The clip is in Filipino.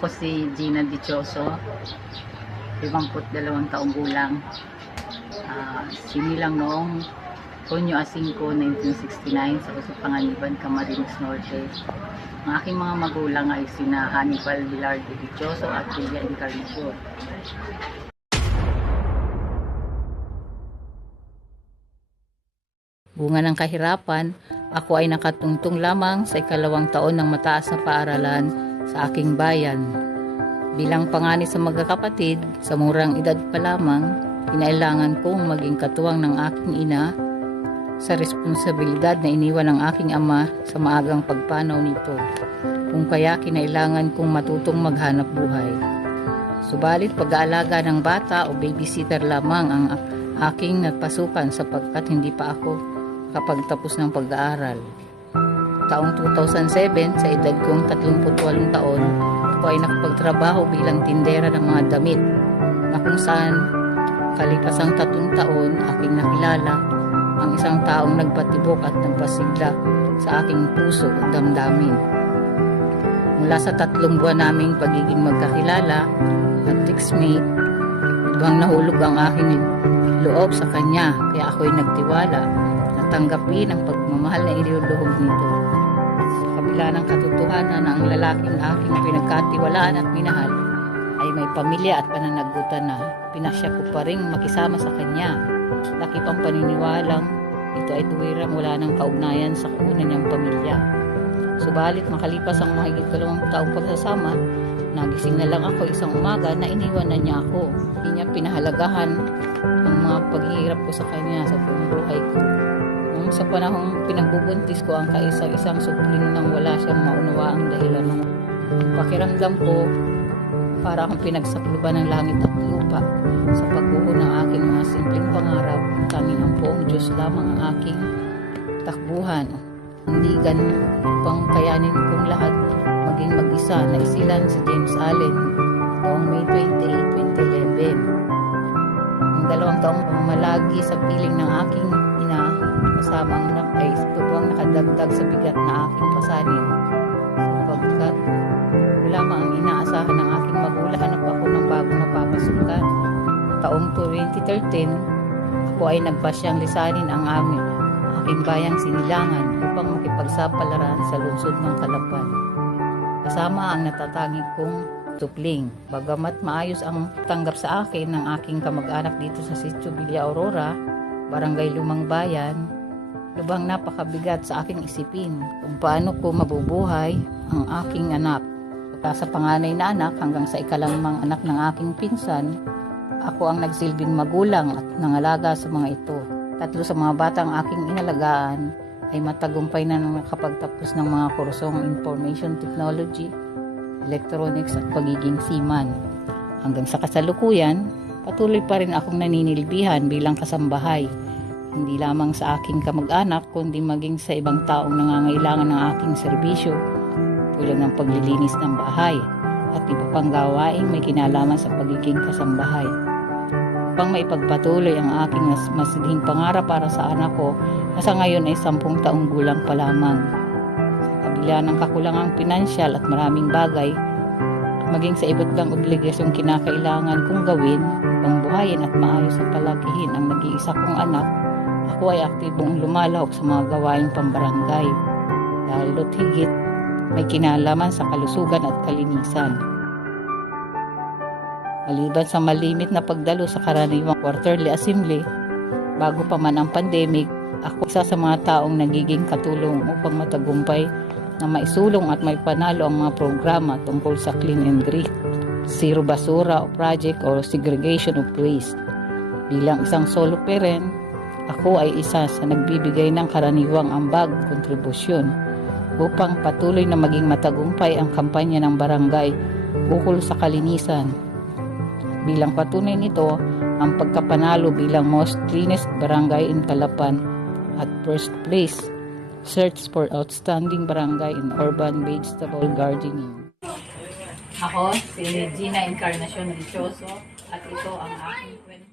Ako si Gina Dichoso, 52 taong gulang. Sinilang noong Hunyo 5, 1969 sa Usupanganiban, Camarines Norte. Ang aking mga magulang ay sina Hannibal Bilardo Dichoso at Julia Encarnacion. Bunga ng kahirapan, ako ay nakatungtong lamang sa 2nd taon ng mataas na paaralan sa aking bayan. Bilang panganay sa magkakapatid, sa murang edad pa lamang, kinailangan kong maging katuwang ng aking ina sa responsibilidad na iniwan ng aking ama sa maagang pagpanaw nito. Kung kaya kinailangan kong matutong maghanap buhay. Subalit pag-aalaga ng bata o babysitter lamang ang aking napasukan sapagkat hindi pa ako kapag tapos ng pag-aaral. Taong 2007, sa edad kong 38 taon, ako ay nakapagtrabaho bilang tindera ng mga damit na kung saan kalipasang 3 taon aking nakilala ang isang taong nagpatibok at nagpasigla sa aking puso at damdamin. Mula sa 3 buwan naming pagiging magkakilala at textmate, biglang nahulog ang aking loob sa kanya, kaya ako'y nagtiwala na tanggapin ang pagmamahal na iniluhog nito. Sa kabila ng katotohanan na ang lalaking aking pinagkatiwalaan at minahal ay may pamilya at pananagutan na, pinasya ko pa rin makisama sa kanya. Laki pang paniniwalang ito ay tuwirang wala ng kaugnayan sa kauna niyang pamilya. Subalit makalipas ang mahigit 2 taong pagsasama, nagising na lang ako isang umaga na iniwan na niya ako. Hindi niya pinahalagahan ang mga paghihirap ko sa kanya sa buong buhay ko. Nung sa panahong pinagbubuntis ko ang kaisa-isang supling nang wala siyang maunawaan ang dahilan ng pakiramdam ko, para akong pinagsakluban ng langit at lupa sa pagbuo ng aking mga simpleng pangarap. Tanging ang poong Diyos lamang ang aking takbuhan. Hindi ganun kayanin kong lahat maging mag-isa na isilan si James Allen noong May 28, 2011. Ang 2 taong pamamalagi sa piling ng aking ina kasama ang anak ay tubang nakadagdag sa bigat na aking pasanin sapagkat lamang ang inaasahan ng aking magulang. Hanap ako ng bagong mapapasukan. Taong 2013, ako ay nagpasyang lisanin ang aking bayang Sinilangan upang makipagsapalaran sa lungsod ng Calapan. Kasama ang natatangi kong supling. Bagamat maayos ang tanggap sa akin ng aking kamag-anak dito sa Sitio Villa Aurora, Barangay Lumang Bayan, lubhang napakabigat sa aking isipin kung paano ko mabubuhay ang aking anak. Sa panganay na anak hanggang sa ikalimang anak ng aking pinsan, ako ang nagsilbing magulang at nangalaga sa mga ito. 3 sa mga batang aking inalagaan ay matagumpay na nakapagtapos ng mga kursong Information Technology, Electronics at pagiging seaman. Hanggang sa kasalukuyan, patuloy pa rin akong naninilbihan bilang kasambahay, hindi lamang sa aking kamag-anak kundi maging sa ibang taong nangangailangan ng aking serbisyo, tulad ng paglilinis ng bahay at iba pang gawaing may kinalaman sa pagiging kasambahay. Upang maipagpatuloy ang aking masidhing pangarap para sa anak ko na sa ngayon ay 10 taong gulang pa lamang. Sa kabila ng kakulangang pinansyal at maraming bagay, maging sa iba't ibang obligasyong kinakailangan kong gawin, pangbuhayin at maayos ang palakihin ang nag-iisa kong anak, ako ay aktibong lumalahok sa mga gawaing pambarangay. Lalo't higit may kinalaman sa kalusugan at kalinisan. Maliban sa malimit na pagdalo sa karaniwang quarterly assembly, bago pa man ang pandemic, ako isa sa mga taong nagiging katulong upang matagumpay na maisulong at may panalo ang mga programa tungkol sa clean and green, zero basura o project o segregation of waste. Bilang isang solo parent, ako ay isa sa nagbibigay ng karaniwang ambag kontribusyon upang patuloy na maging matagumpay ang kampanya ng barangay ukol sa kalinisan. Bilang patunay nito, ang pagkapanalo bilang most cleanest barangay in Calapan at first place, search for outstanding barangay in urban vegetable gardening. Ako, si Gina Encarnacion Dichoso, at ito ang aking kwento.